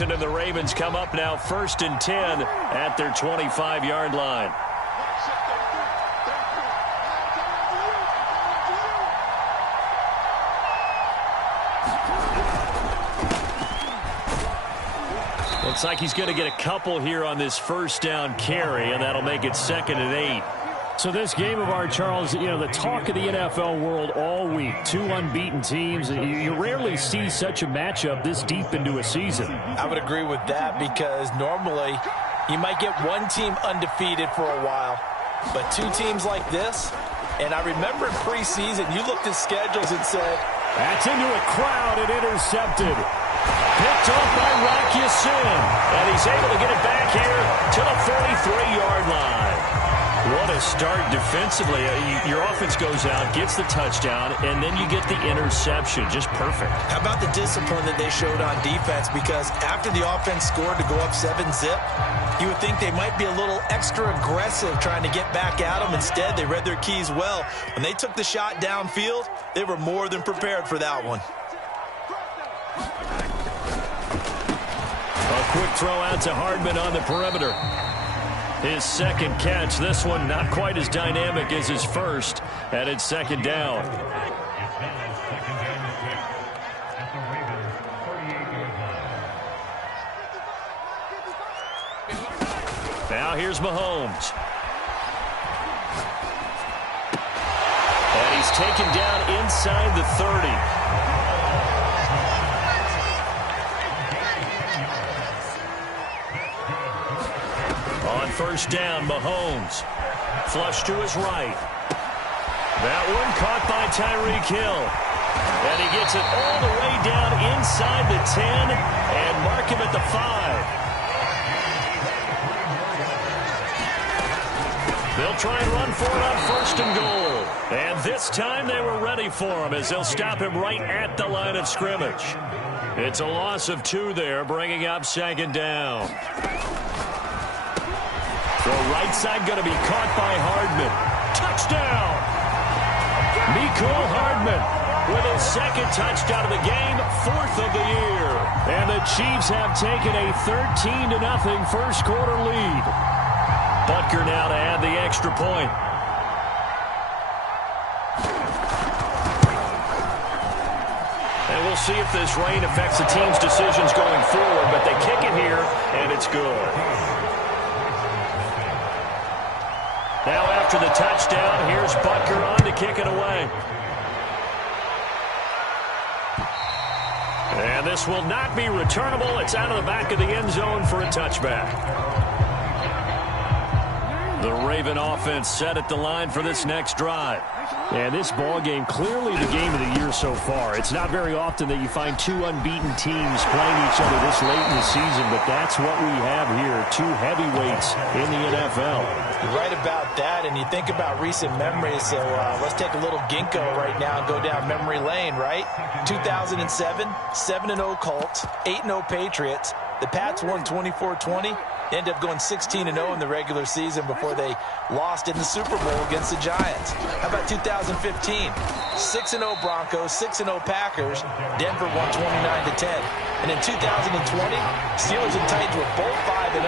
And the Ravens come up now 1st and 10 at their 25-yard line. Looks like he's going to get a couple here on this first down carry, and that'll make it 2nd and 8. So this game of ours, Charles, you know, the talk of the NFL world all week. Two unbeaten teams. You rarely see such a matchup this deep into a season. I would agree with that because normally you might get one team undefeated for a while, but two teams like this, and I remember in preseason you looked at schedules and said, that's into a crowd and intercepted. Picked off by Rock Ya-Sin, and he's able to get it back here to the 43-yard line. What a start defensively. Your offense goes out, gets the touchdown, and then you get the interception. Just perfect. How about the discipline that they showed on defense? Because after the offense scored to go up 7-zip, you would think they might be a little extra aggressive trying to get back at them. Instead, they read their keys well. When they took the shot downfield, they were more than prepared for that one. A quick throw out to Hardman on the perimeter. His second catch. This one not quite as dynamic as his first, and it's 2nd down. Now here's Mahomes. And he's taken down inside the 30. First down, Mahomes. Flush to his right. That one caught by Tyreek Hill. And he gets it all the way down inside the 10 and mark him at the 5. They'll try and run for it on 1st and goal. And this time they were ready for him as they'll stop him right at the line of scrimmage. It's a loss of 2 there, bringing up 2nd down. The right side going to be caught by Hardman. Touchdown! Mecole Hardman with his 2nd touchdown of the game, 4th of the year. And the Chiefs have taken a 13-0 first quarter lead. Butker now to add the extra point. And we'll see if this rain affects the team's decisions going forward, but they kick it here, and it's good. Now after the touchdown, here's Butker on to kick it away. And this will not be returnable. It's out of the back of the end zone for a touchback. The Raven offense set at the line for this next drive. And this ball game, clearly the game of the year so far. It's not very often that you find two unbeaten teams playing each other this late in the season, but that's what we have here, two heavyweights in the NFL. You're right about that, and you think about recent memories, so let's take a little ginkgo right now and go down memory lane, right? 2007, 7-0 Colts, 8-0 Patriots. The Pats won 24-20. They ended up going 16-0 in the regular season before they lost in the Super Bowl against the Giants. How about 2015? 6-0 Broncos, 6-0 Packers. Denver won 29-10. And in 2020, Steelers and Titans were both 5-0.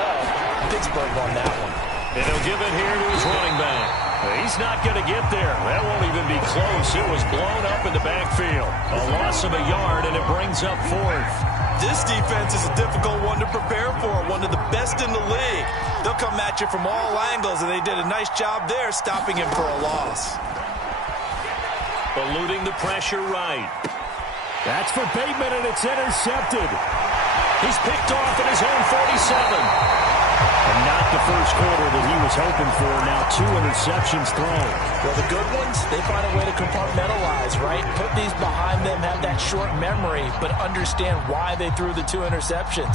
Pittsburgh won that one. And he'll give it here to his running back. He's not going to get there. That won't even be close. It was blown up in the backfield. A loss of a yard, and it brings up 4th. This defense is a difficult one to prepare for, one of the best in the league. They'll come at you from all angles, and they did a nice job there stopping him for a loss. Eluding the pressure right. That's for Bateman, and it's intercepted. He's picked off at his own 47. And not the first quarter that he was hoping for. Now 2 interceptions thrown. Well, the good ones, they find a way to compartmentalize, right? Put these behind them, have that short memory, but understand why they threw the 2 interceptions.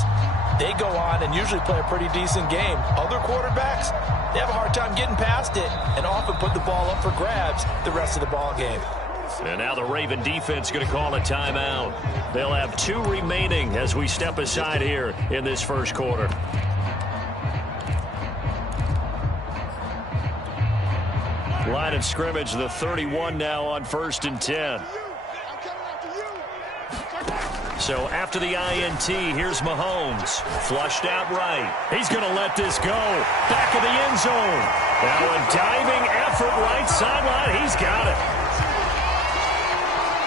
They go on and usually play a pretty decent game. Other quarterbacks, they have a hard time getting past it and often put the ball up for grabs the rest of the ball game. And now the Raven defense going to call a timeout. They'll have 2 remaining as we step aside here in this first quarter. Line of scrimmage, the 31 now on 1st and 10. So after the INT, here's Mahomes. Flushed out right. He's going to let this go. Back of the end zone. Now a diving effort right sideline. He's got it.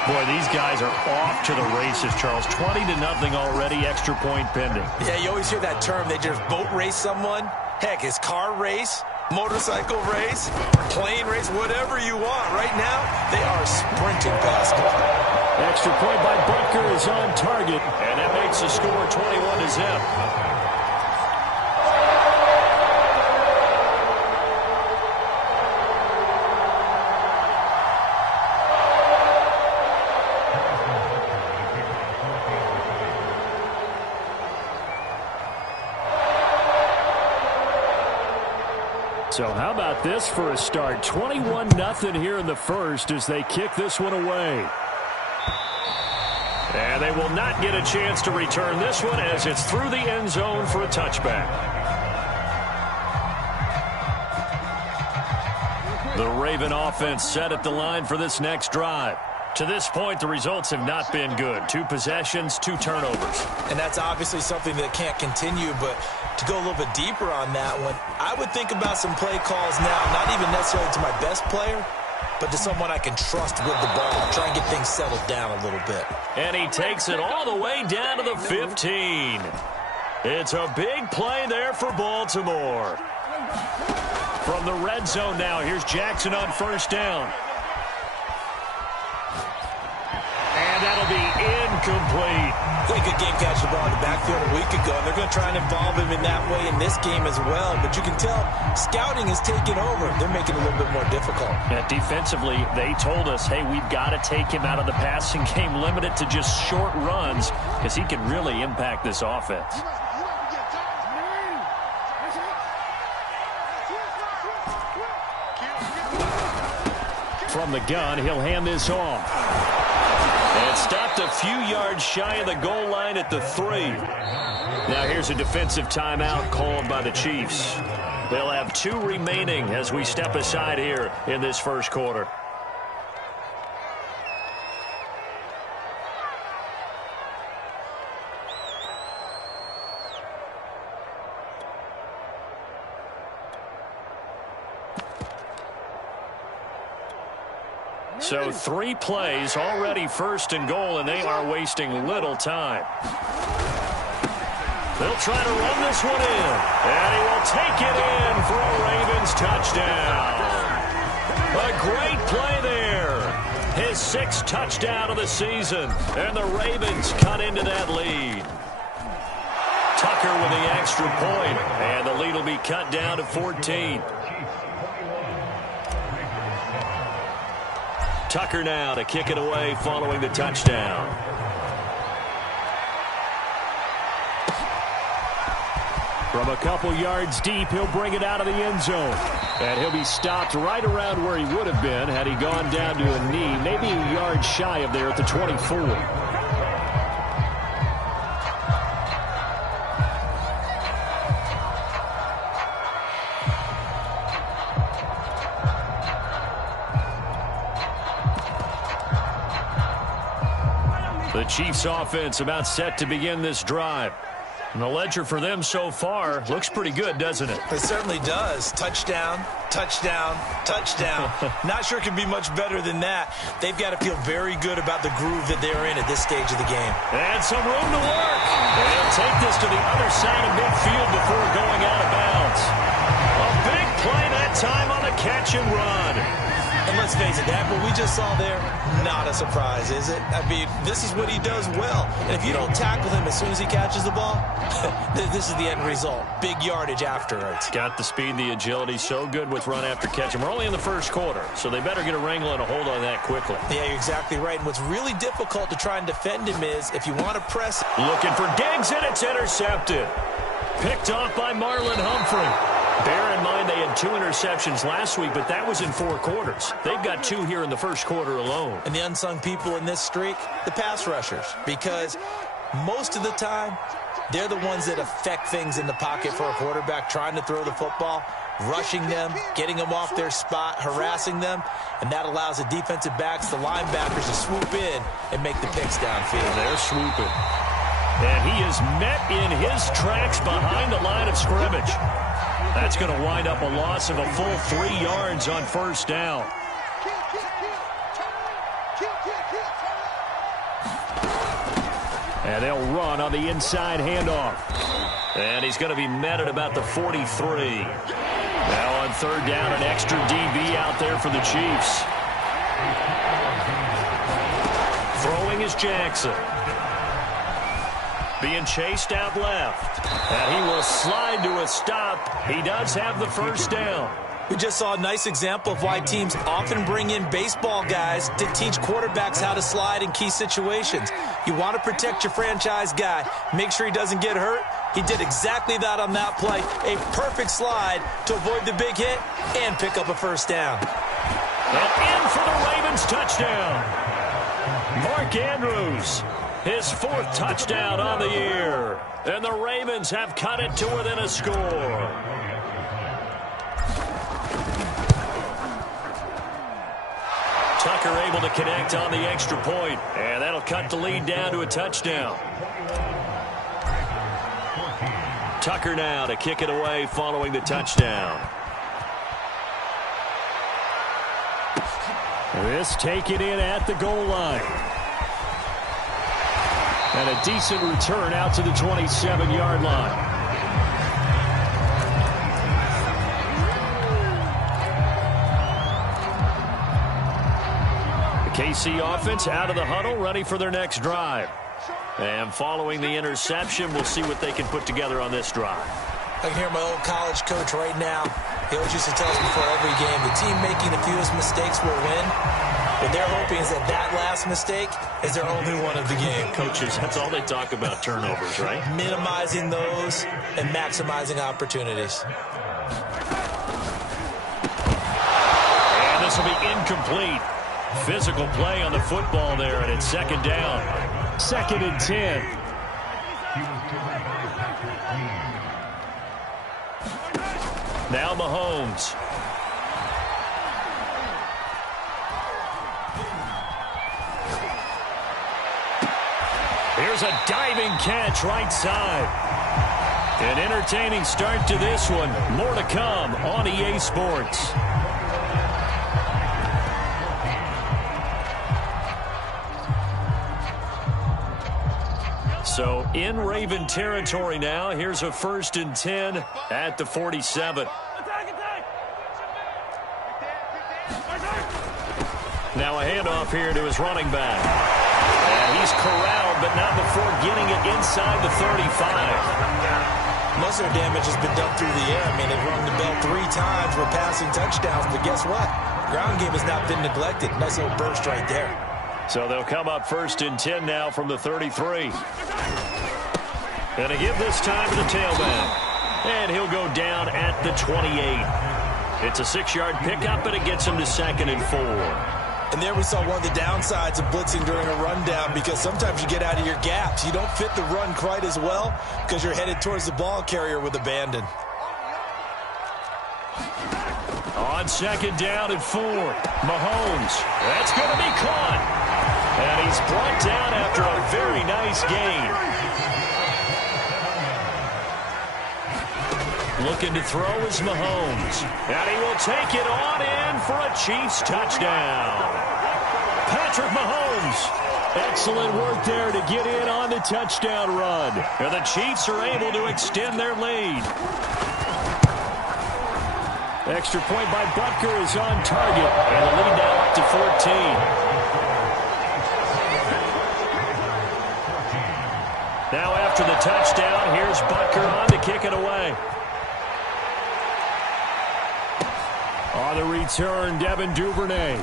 Boy, these guys are off to the races, Charles. 20-0 already, extra point pending. Yeah, you always hear that term. They just boat race someone. Heck, it's car race, motorcycle race, plane race, whatever you want. Right now, they are sprinting past it. Extra point by Butker is on target, and that makes the score 21-0. So how about this for a start? 21-0 here in the first as they kick this one away. And they will not get a chance to return this one as it's through the end zone for a touchback. The Raven offense set at the line for this next drive. To this point, the results have not been good. 2 possessions, 2 turnovers. And that's obviously something that can't continue, but to go a little bit deeper on that one, I would think about some play calls now, not even necessarily to my best player, but to someone I can trust with the ball. Try and get things settled down a little bit. And he takes it all the way down to the 15. It's a big play there for Baltimore. From the red zone now, here's Jackson on first down. And that'll be incomplete. Played good game catching the ball in the backfield a week ago, and they're going to try and involve him in that way in this game as well. But you can tell scouting is taking over. They're making it a little bit more difficult. Yeah, defensively, they told us, hey, we've got to take him out of the passing game, limit it to just short runs, because he can really impact this offense. From the gun, he'll hand this off. And stopped a few yards shy of the goal line at the 3. Now here's a defensive timeout called by the Chiefs. They'll have 2 remaining as we step aside here in this first quarter. So 3 plays, already first and goal, and they are wasting little time. They'll try to run this one in, and he will take it in for a Ravens touchdown. A great play there. His 6th touchdown of the season, and the Ravens cut into that lead. Tucker with the extra point, and the lead will be cut down to 14. Tucker now to kick it away following the touchdown. From a couple yards deep, he'll bring it out of the end zone. And he'll be stopped right around where he would have been had he gone down to a knee, maybe a yard shy of there at the 24. The Chiefs offense about set to begin this drive. And the ledger for them so far looks pretty good, doesn't it? It certainly does. Touchdown, touchdown, touchdown. Not sure it can be much better than that. They've got to feel very good about the groove that they're in at this stage of the game. And some room to work. And they'll take this to the other side of midfield before going out of bounds. A big play that time on the catch and run. And let's face it, that what we just saw there, not a surprise, is it? I mean, this is what he does well. And if you don't tackle him as soon as he catches the ball, this is the end result. Big yardage afterwards. Got the speed, the agility, so good with run after catch. And we're only in the first quarter, so they better get a wrangle and a hold on that quickly. Yeah, you're exactly right. And what's really difficult to try and defend him is if you want to press. Looking for Diggs, and it's intercepted. Picked off by Marlon Humphrey. Bear in mind they had 2 interceptions last week, but that was in 4 quarters. They've got 2 here in the first quarter alone. And the unsung people in this streak, the pass rushers, because most of the time, they're the ones that affect things in the pocket for a quarterback trying to throw the football. rushing them, getting them off their spot, harassing them, and that allows the defensive backs, the linebackers, to swoop in and make the picks downfield. They're swooping. And he is met in his tracks behind the line of scrimmage. That's going to wind up a loss of a full 3 yards on first down. And they'll run on the inside handoff. And he's going to be met at about the 43. Now on third down, an extra DB out there for the Chiefs. Throwing is Jackson. Being chased out left. And he will slide to a stop. He does have the first down. We just saw a nice example of why teams often bring in baseball guys to teach quarterbacks how to slide in key situations. You want to protect your franchise guy. Make sure he doesn't get hurt. He did exactly that on that play. A perfect slide to avoid the big hit and pick up a first down. And in for the Ravens touchdown. Mark Andrews, his 4th touchdown on the year. And the Ravens have cut it to within a score. Tucker able to connect on the extra point, and that'll cut the lead down to a touchdown. Tucker now to kick it away following the touchdown. This taken in at the goal line. And a decent return out to the 27-yard line. KC offense out of the huddle, ready for their next drive. And following the interception, we'll see what they can put together on this drive. I can hear my old college coach right now. He always used to tell us before every game, the team making the fewest mistakes will win. What they're hoping is that that last mistake is their only one of the game. Coaches, that's all they talk about, turnovers, right? Minimizing those and maximizing opportunities. And this will be incomplete. Physical play on the football there, and it's second down. 2nd and 10. Now Mahomes. Here's a diving catch right side. An entertaining start to this one. More to come on EA Sports. So in Raven territory now. Here's a 1st and 10 at the 47. Now a handoff here to his running back. And he's corralled, but not before getting it inside the 35. Most of their damage has been done through the air. I mean, they've rung the bell 3 times with passing touchdowns, but guess what? Ground game has not been neglected. Nice little burst right there. So they'll come up 1st and 10 now from the 33. And to give this time to the tailback. And he'll go down at the 28. It's a 6-yard pickup, and it gets him to 2nd and 4. And there we saw one of the downsides of blitzing during a rundown, because sometimes you get out of your gaps. You don't fit the run quite as well because you're headed towards the ball carrier with abandon. On 2nd down and 4, Mahomes. That's going to be caught. And he's brought down after a very nice gain. Looking to throw is Mahomes. And he will take it on in for a Chiefs touchdown. Patrick Mahomes. Excellent work there to get in on the touchdown run. And the Chiefs are able to extend their lead. Extra point by Butker is on target. And the lead now up to 14. Now after the touchdown, here's Butker on to kick it away. On the return, Devin Duvernay.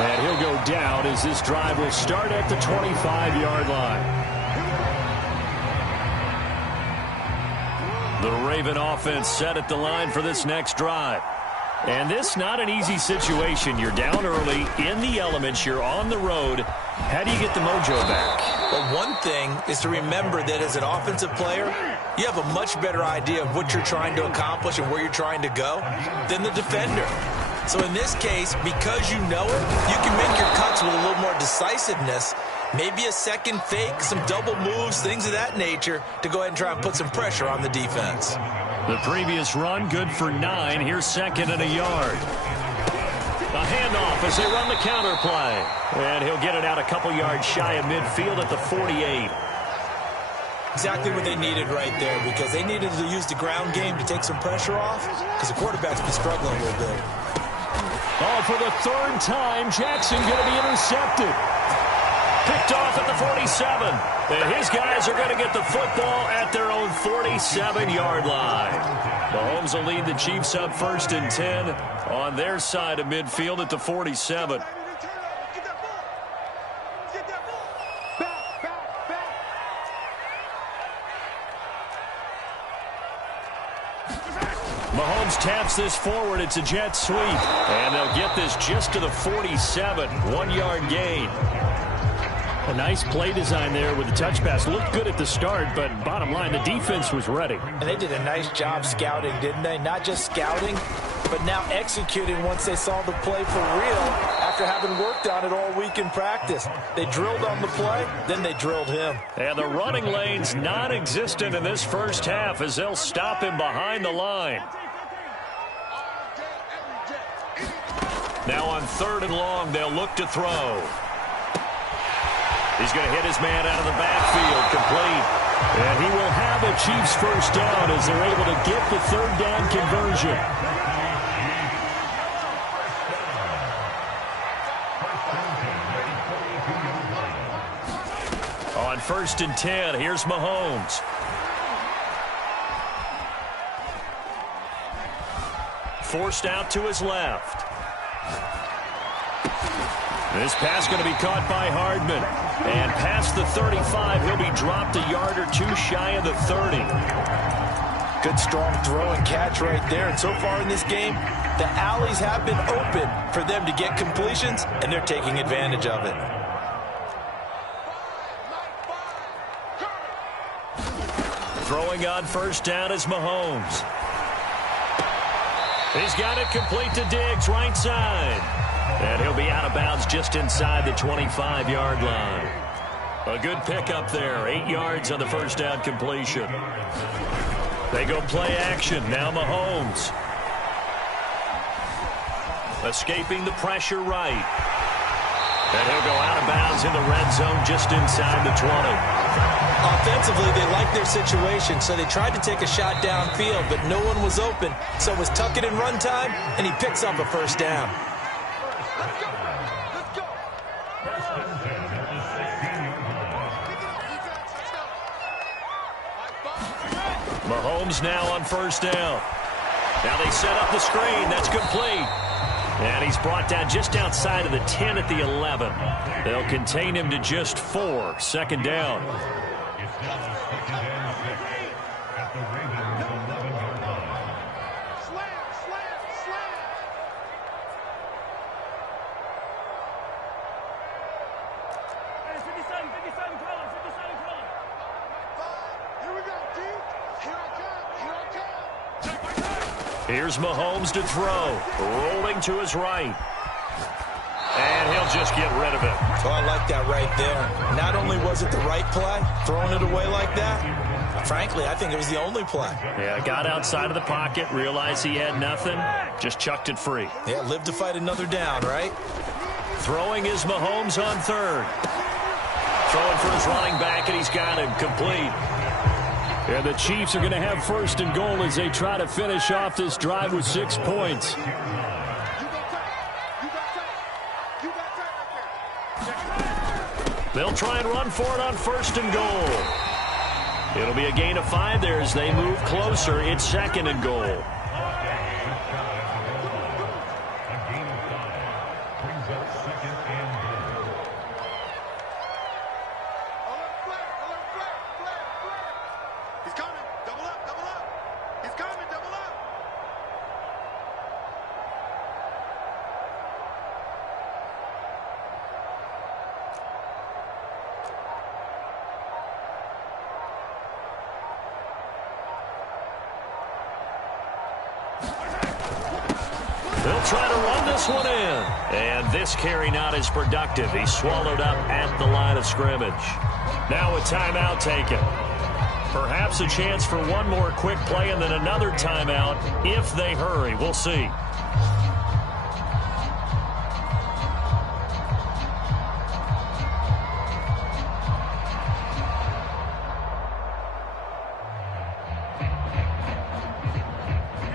And he'll go down as this drive will start at the 25-yard line. The Raven offense set at the line for this next drive. And this not an easy situation. You're down early, in the elements, you're on the road. How do you get the mojo back? Well, one thing is to remember that as an offensive player, you have a much better idea of what you're trying to accomplish and where you're trying to go than the defender. So in this case, because you know it, you can make your cuts with a little more decisiveness, maybe a second fake, some double moves, things of that nature, to go ahead and try and put some pressure on the defense. The previous run, good for 9. Here's 2nd and a yard. A handoff as they run the counter play. And he'll get it out a couple yards shy of midfield at the 48. Exactly what they needed right there, because they needed to use the ground game to take some pressure off, because the quarterback's been struggling a little bit. Oh, for the 3rd time, Jackson going to be intercepted. Picked off at the 47. And his guys are going to get the football at their own 47-yard line. Mahomes will lead the Chiefs up 1st and 10 on their side of midfield at the 47. Mahomes taps this forward. It's a jet sweep. And they'll get this just to the 47. 1-yard gain. A nice play design there with the touch pass. Looked good at the start, but bottom line, the defense was ready. And they did a nice job scouting, didn't they? Not just scouting, but now executing once they saw the play for real after having worked on it all week in practice. They drilled on the play, then they drilled him. And the running lane's non-existent in this first half as they'll stop him behind the line. Now on 3rd and long, they'll look to throw. He's going to hit his man out of the backfield, complete. And he will have a Chiefs first down as they're able to get the 3rd down conversion. On 1st and 10, here's Mahomes. Forced out to his left. This pass going to be caught by Hardman. And past the 35, he'll be dropped a yard or 2 shy of the 30. Good strong throw and catch right there. And so far in this game, the alleys have been open for them to get completions, and they're taking advantage of it. Throwing on 1st down is Mahomes. He's got it complete to Diggs, right side. And he'll be out of bounds just inside the 25-yard line. A good pickup there. 8 yards on the first down completion. They go play action. Now Mahomes. Escaping the pressure right. And he'll go out of bounds in the red zone just inside the 20. Offensively, they liked their situation, so they tried to take a shot downfield, but no one was open. So it was tuck it in run time, and he picks up a first down. Mahomes now on 1st down. Now they set up the screen. That's complete. And he's brought down just outside of the 10 at the 11. They'll contain him to just 4. 2nd down. Here's Mahomes to throw. Rolling to his right. And he'll just get rid of it. Oh, I like that right there. Not only was it the right play, throwing it away like that, frankly, I think it was the only play. Yeah, got outside of the pocket, realized he had nothing, just chucked it free. Yeah, live to fight another down, right? Throwing is Mahomes on 3rd. Throwing for his running back, and he's got him complete. And the Chiefs are going to have 1st and goal as they try to finish off this drive with 6 points. They'll try and run for it on 1st and goal. It'll be a gain of 5 there as they move closer. It's 2nd and goal. They'll try to run this one in. And this carry not as productive. He's swallowed up at the line of scrimmage. Now a timeout taken. Perhaps a chance for one more quick play and then another timeout if they hurry. We'll see.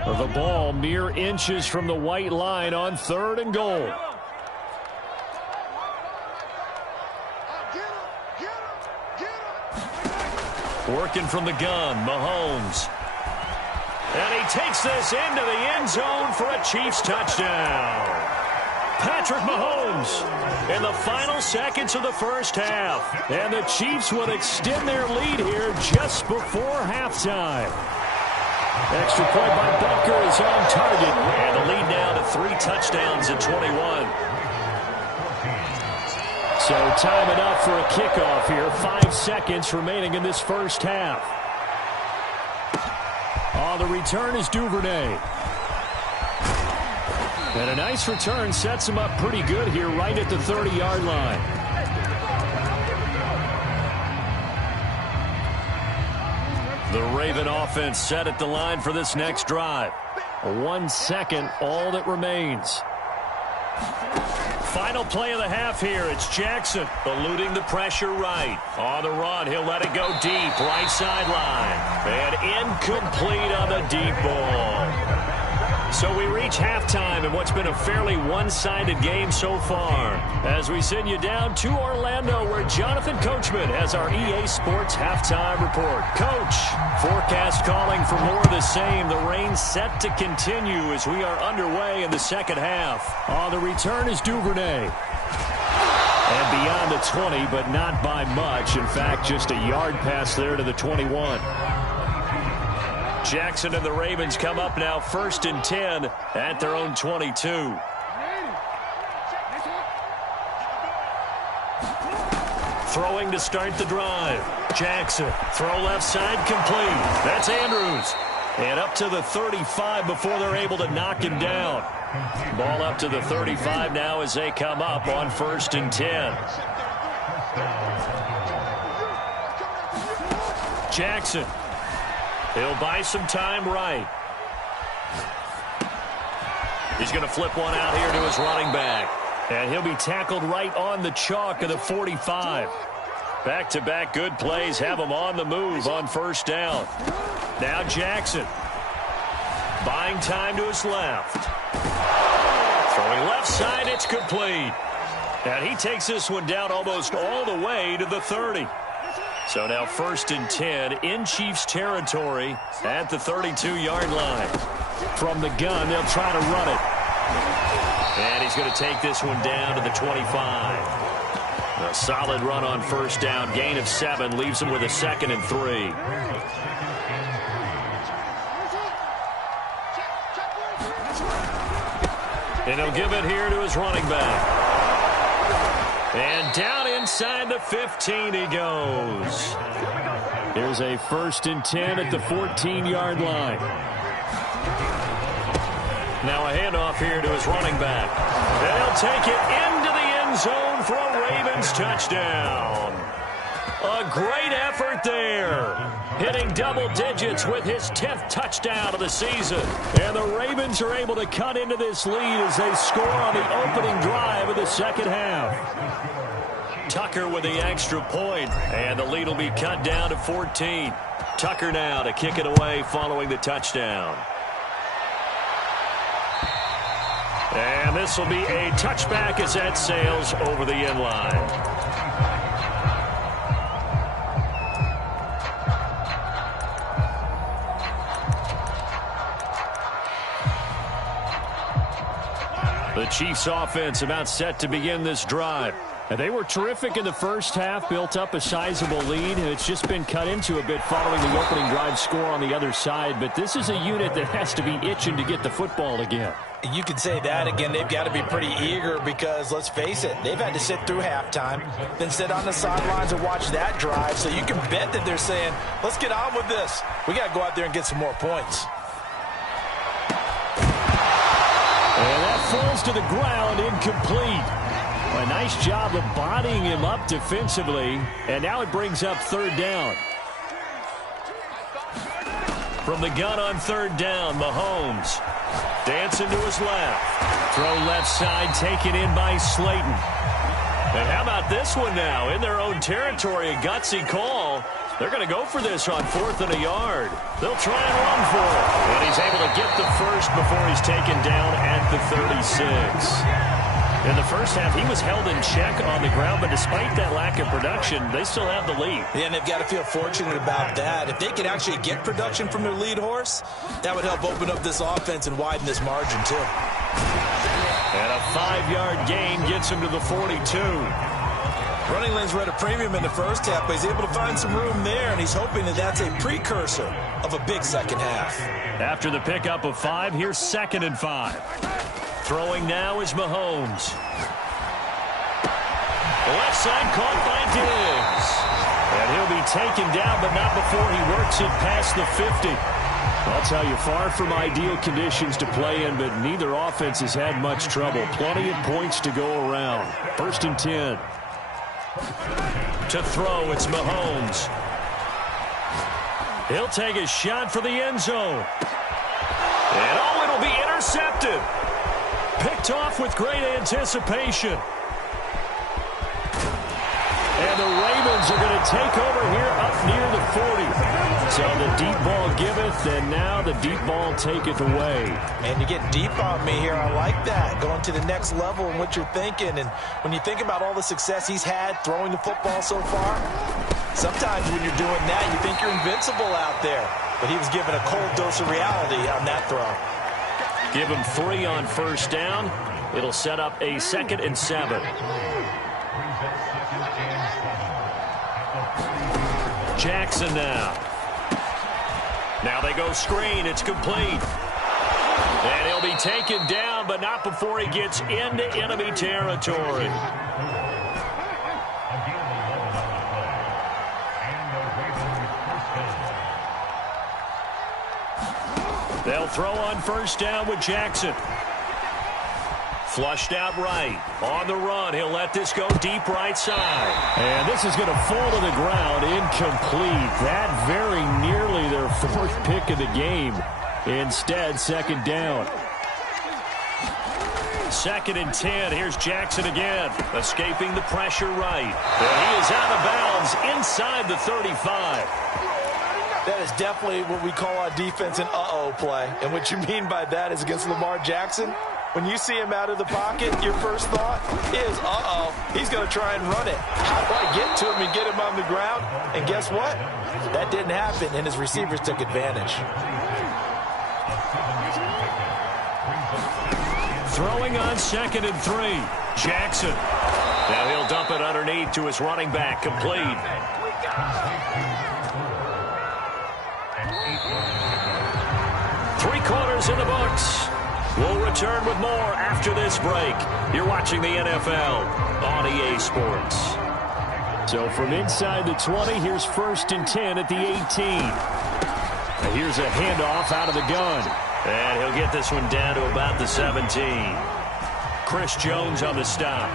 The ball mere inches from the white line on 3rd and goal. Working from the gun, Mahomes. And he takes this into the end zone for a Chiefs touchdown. Patrick Mahomes in the final seconds of the first half. And the Chiefs will extend their lead here just before halftime. Extra point by Butker is on target. And the lead now to 3 touchdowns at 21. So time enough for a kickoff here. 5 seconds remaining in this first half. On the return is Duvernay. And a nice return sets him up pretty good here right at the 30-yard line. The Raven offense set at the line for this next drive. 1 second, all that remains. Final play of the half here. It's Jackson eluding the pressure right. On the run, he'll let it go deep. Right sideline. And incomplete on the deep ball. So we reach halftime in what's been a fairly one-sided game so far. As we send you down to Orlando, where Jonathan Coachman has our EA Sports halftime report. Coach, forecast calling for more of the same. The rain set to continue as we are underway in the second half. On the return is Duvernay. And beyond the 20, but not by much. In fact, just a yard pass there to the 21. Jackson and the Ravens come up now 1st and 10 at their own 22. Throwing to start the drive. Jackson, throw left side complete. That's Andrews. And up to the 35 before they're able to knock him down. Ball up to the 35 now as they come up on 1st and 10. Jackson. He'll buy some time right. He's going to flip one out here to his running back. And he'll be tackled right on the chalk of the 45. Back-to-back good plays have him on the move on 1st down. Now Jackson. Buying time to his left. Throwing left side, it's complete. And he takes this one down almost all the way to the 30. So now 1st and 10 in Chiefs territory at the 32-yard line. From the gun, they'll try to run it. And he's going to take this one down to the 25. A solid run on 1st down. Gain of 7 leaves him with a 2nd and 3. And he'll give it here to his running back. And down inside the 15 he goes. Here's a 1st and 10 at the 14-yard line. Now a handoff here to his running back. They'll take it into the end zone for a Ravens touchdown. A great effort there. Hitting double digits with his 10th touchdown of the season. And the Ravens are able to cut into this lead as they score on the opening drive of the second half. Tucker with the extra point, and the lead will be cut down to 14. Tucker now to kick it away following the touchdown. And this will be a touchback as that sails over the end line. The Chiefs offense about set to begin this drive. And they were terrific in the first half, built up a sizable lead, and it's just been cut into a bit following the opening drive score on the other side. But this is a unit that has to be itching to get the football again. You can say that again. They've got to be pretty eager because, let's face it, they've had to sit through halftime, then sit on the sidelines and watch that drive. So you can bet that they're saying, let's get on with this. We got to go out there and get some more points. And falls to the ground, incomplete. A nice job of bodying him up defensively, and now it brings up third down. From the gun on third down, Mahomes dancing to his left. Throw left side, taken in by Slayton. And how about this one now? In their own territory, a gutsy call. They're going to go for this on 4th and a yard. They'll try and run for it. And he's able to get the first before he's taken down at the 36. In the first half, he was held in check on the ground, but despite that lack of production, they still have the lead. Yeah, and they've got to feel fortunate about that. If they can actually get production from their lead horse, that would help open up this offense and widen this margin, too. And a 5-yard gain gets him to the 42. Running lanes were at a premium in the first half, but he's able to find some room there, and he's hoping that that's a precursor of a big second half. After the pickup of 5, here's 2nd and 5. Throwing now is Mahomes. Left side caught by Diggs. And he'll be taken down, but not before he works it past the 50. I'll tell you, far from ideal conditions to play in, but neither offense has had much trouble. Plenty of points to go around. 1st and 10. To throw, it's Mahomes. He'll take a shot for the end zone. And oh, it'll be intercepted. Picked off with great anticipation. And the Ravens are going to take over here up near the 40. So the deep ball giveth, and now the deep ball taketh away. Man, you get deep on me here. I like that. Going to the next level in what you're thinking. And when you think about all the success he's had throwing the football so far, sometimes when you're doing that, you think you're invincible out there. But he was given a cold dose of reality on that throw. Give him 3 on 1st down. It'll set up a 2nd and 7. Jackson now. Now they go screen. It's complete. And he'll be taken down, but not before he gets into enemy territory. They'll throw on 1st down with Jackson. Flushed out right. On the run, he'll let this go deep right side. And this is going to fall to the ground, incomplete. That very nearly their 4th pick of the game. Instead, 2nd down. 2nd and 10. Here's Jackson again. Escaping the pressure right. And he is out of bounds inside the 35. That is definitely what we call on defense an uh-oh play. And what you mean by that is against Lamar Jackson, when you see him out of the pocket, your first thought is, uh-oh, he's going to try and run it. How do I get to him and get him on the ground? And guess what? That didn't happen, and his receivers took advantage. Throwing on 2nd and 3. Jackson. Now he'll dump it underneath to his running back, complete. Three-quarters in the books. We'll return with more after this break. You're watching the NFL on EA Sports. So from inside the 20, here's 1st and 10 at the 18. And here's a handoff out of the gun. And he'll get this one down to about the 17. Chris Jones on the stop.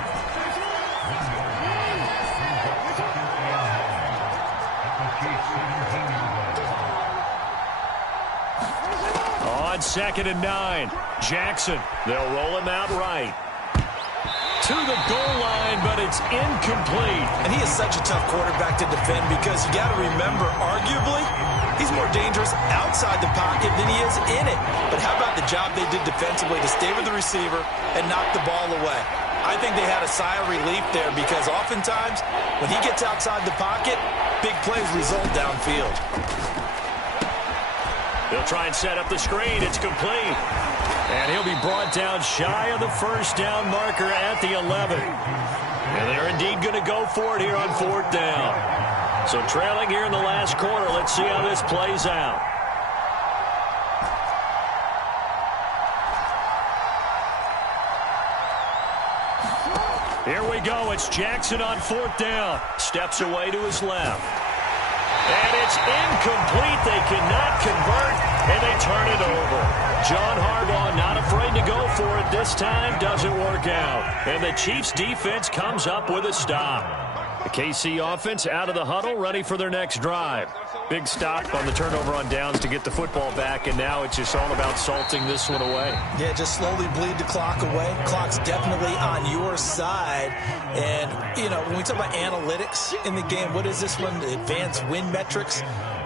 On 2nd and 9, Jackson. They'll roll him out right. To the goal line, but it's incomplete. And he is such a tough quarterback to defend because you got to remember, arguably, he's more dangerous outside the pocket than he is in it. But how about the job they did defensively to stay with the receiver and knock the ball away? I think they had a sigh of relief there because oftentimes when he gets outside the pocket, big plays result downfield. They'll try and set up the screen. It's complete. And he'll be brought down shy of the 1st down marker at the 11. And they're indeed going to go for it here on 4th down. So trailing here in the last quarter. Let's see how this plays out. Here we go. It's Jackson on 4th down. Steps away to his left. And it's incomplete. They cannot convert. And they turn it over. John Harbaugh not afraid to go for it this time. Doesn't work out. And the Chiefs defense comes up with a stop. The KC offense out of the huddle, ready for their next drive. Big stop on the turnover on downs to get the football back, and now it's just all about salting this one away. Yeah, just slowly bleed the clock away. Clock's definitely on your side. And, you know, when we talk about analytics in the game, what is this one? The advanced win metrics?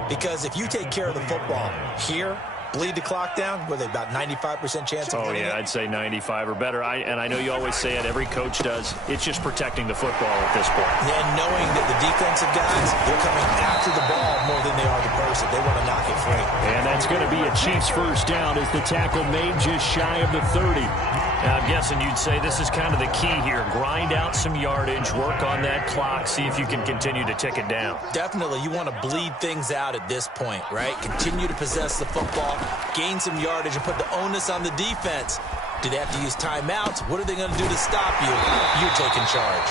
Because if you take care of the football here, bleed the clock down, what are they, about 95% chance of winning it? I'd say 95 or better. And I know you always say it, every coach does. It's just protecting the football at this point. Yeah, and knowing that the defensive guys, they're coming after the ball more than they are the person. They want to knock it free. And that's going to be a Chiefs first down as the tackle made just shy of the 30. Now, I'm guessing you'd say this is kind of the key here. Grind out some yardage, work on that clock, see if you can continue to tick it down. Definitely. You want to bleed things out at this point, right? Continue to possess the football, gain some yardage, and put the onus on the defense. Do they have to use timeouts? What are they going to do to stop you? You're taking charge.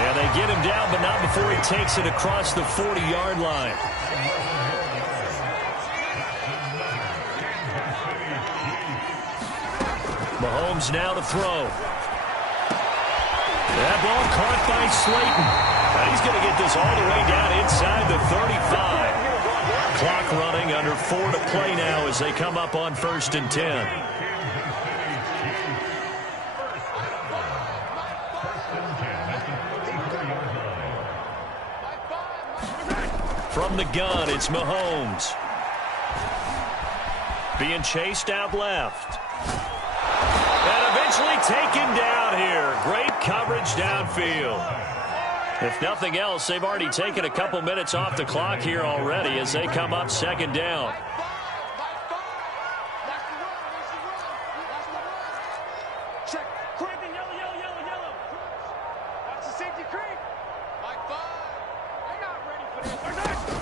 Yeah, they get him down, but not before he takes it across the 40-yard line. Mahomes now to throw. That ball caught by Slayton. Now he's going to get this all the way down inside the 35. Clock running, under 4 to play now as they come up on 1st and 10. From the gun, it's Mahomes. Being chased out left. And eventually taken down here. Great coverage downfield. If nothing else, they've already taken a couple minutes off the clock here already as they come up 2nd down.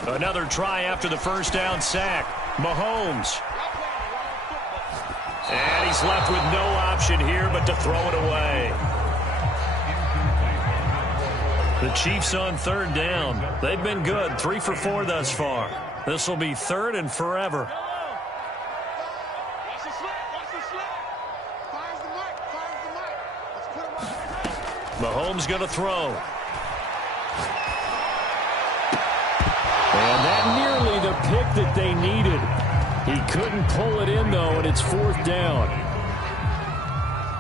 Another try after the first down sack. Mahomes. And he's left with no option here but to throw it away. The Chiefs on 3rd down. They've been good. 3 for 4 thus far. This will be 3rd and forever. Mahomes going to throw. And that nearly the pick that they needed. He couldn't pull it in, though, and it's 4th down.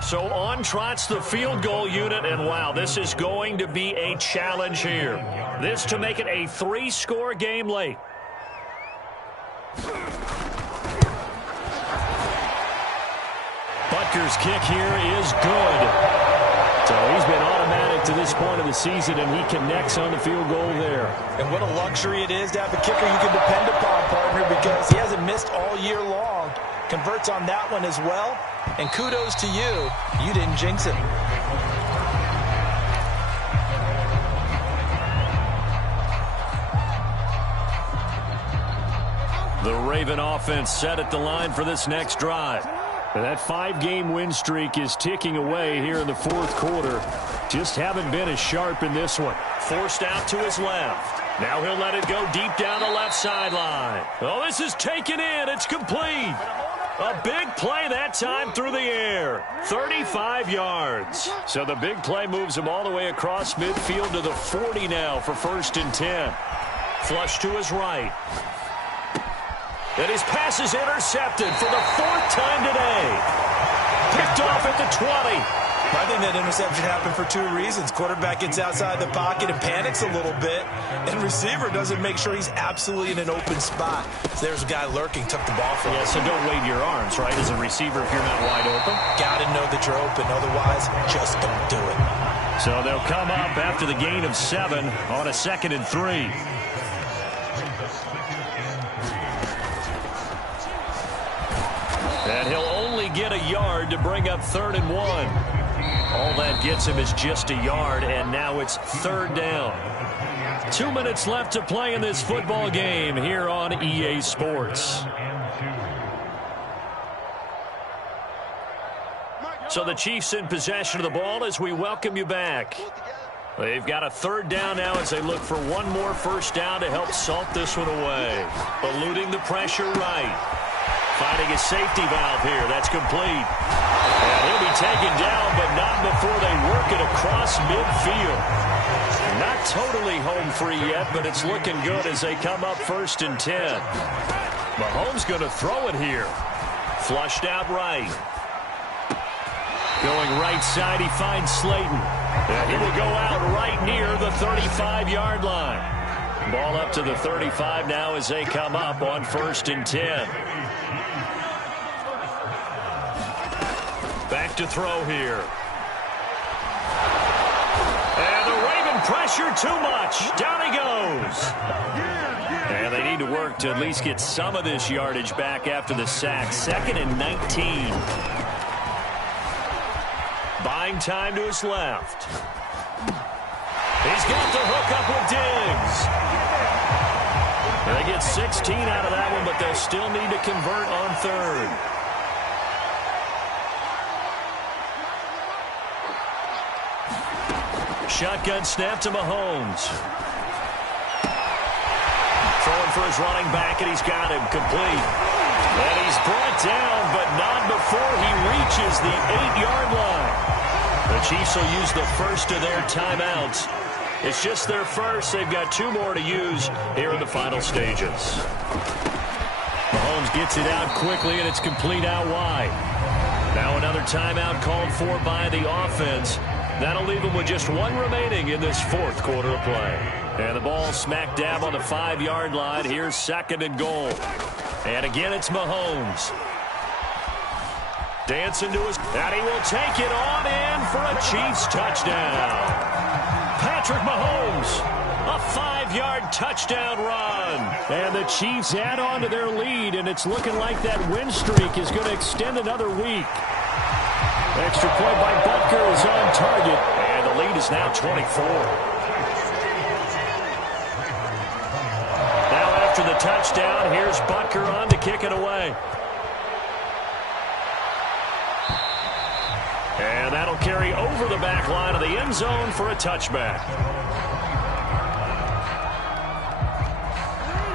So on trots the field goal unit, and wow, this is going to be a challenge here. This to make it a 3-score game late. Butker's kick here is good. So he's been automatic to this point of the season, and he connects on the field goal there. And what a luxury it is to have a kicker you can depend upon, partner, because he hasn't missed all year long. Converts on that one as well. And kudos to you. You didn't jinx it. The Raven offense set at the line for this next drive. And that 5-game win streak is ticking away here in the 4th quarter. Just haven't been as sharp in this one. Forced out to his left. Now he'll let it go deep down the left sideline. Oh, this is taken in. It's complete. A big play that time through the air. 35 yards. So the big play moves him all the way across midfield to the 40 now for 1st and 10. Flush to his right. And his pass is intercepted for the 4th time today. Picked off at the 20. I think that interception happened for 2 reasons. Quarterback gets outside the pocket and panics a little bit. And receiver doesn't make sure he's absolutely in an open spot. So there's a guy lurking, took the ball from him. Yeah, so don't wave your arms, right, as a receiver if you're not wide open. Got to know that you're open. Otherwise, just don't do it. So they'll come up after the gain of 7 on a 2nd and 3. And he'll only get a yard to bring up 3rd and 1. All that gets him is just a yard, and now it's 3rd down. 2 minutes left to play in this football game here on EA Sports. So the Chiefs in possession of the ball as we welcome you back. They've got a 3rd down now as they look for one more first down to help salt this one away. Eluding the pressure right. Finding a safety valve here. That's complete. And he'll be taken down, but not before they work it across midfield. Not totally home free yet, but it's looking good as they come up 1st and 10. Mahomes going to throw it here. Flushed out right. Going right side, he finds Slayton. And he will go out right near the 35-yard line. Ball up to the 35 now as they come up on 1st and 10. Back to throw here. And the Raven pressure too much. Down he goes. And they need to work to at least get some of this yardage back after the sack. 2nd and 19. Buying time to his left. He's got the hook up with Diggs. They get 16 out of that one, but they'll still need to convert on 3rd. Shotgun snap to Mahomes. Throwing for his running back, and he's got him complete. And he's brought down, but not before he reaches the 8-yard line. The Chiefs will use the first of their timeouts. It's just their first. They've got 2 more to use here in the final stages. Mahomes gets it out quickly, and it's complete out wide. Now another timeout called for by the offense. That'll leave them with just 1 remaining in this 4th quarter of play. And the ball smack dab on the 5-yard line. Here's 2nd and goal. And again, it's Mahomes. Dancing to his... And he will take it on in for a Chiefs touchdown. Patrick Mahomes, a 5-yard touchdown run. And the Chiefs add on to their lead, and it's looking like that win streak is going to extend another week. Extra point by Butker is on target, and the lead is now 24. Now after the touchdown, here's Butker on to kick it away. And that'll carry over the back line of the end zone for a touchback.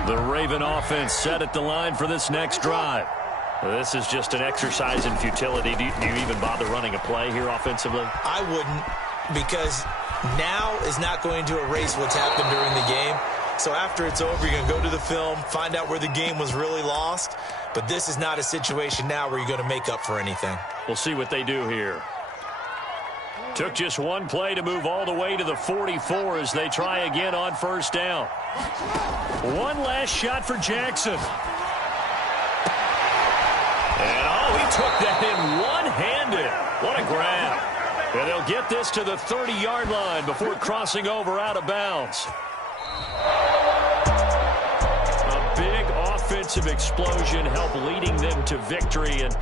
The Raven offense set at the line for this next drive. This is just an exercise in futility. Do you even bother running a play here offensively? I wouldn't, because now is not going to erase what's happened during the game. So after it's over, you're going to go to the film, find out where the game was really lost. But this is not a situation now where you're going to make up for anything. We'll see what they do here. Took just 1 play to move all the way to the 44 as they try again on 1st down. 1 last shot for Jackson. And, oh, he took that in one-handed. What a grab. And they'll get this to the 30-yard line before crossing over out of bounds. A big offensive explosion helped leading them to victory. And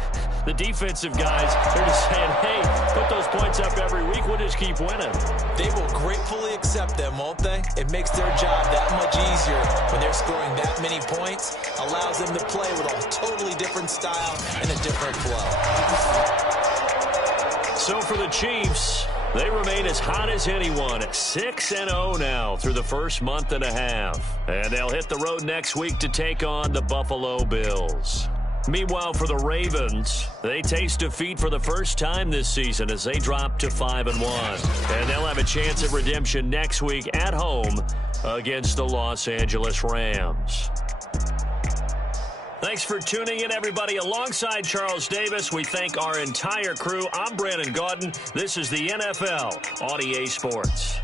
the defensive guys, they're just saying, hey, put those points up every week. We'll just keep winning. They will gratefully accept them, won't they? It makes their job that much easier when they're scoring that many points. Allows them to play with a totally different style and a different flow. So for the Chiefs, they remain as hot as anyone at 6-0 now through the first month and a half. And they'll hit the road next week to take on the Buffalo Bills. Meanwhile, for the Ravens, they taste defeat for the first time this season as they drop to 5-1. And they'll have a chance at redemption next week at home against the Los Angeles Rams. Thanks for tuning in, everybody. Alongside Charles Davis, we thank our entire crew. I'm Brandon Gaudin. This is the NFL on EA Sports.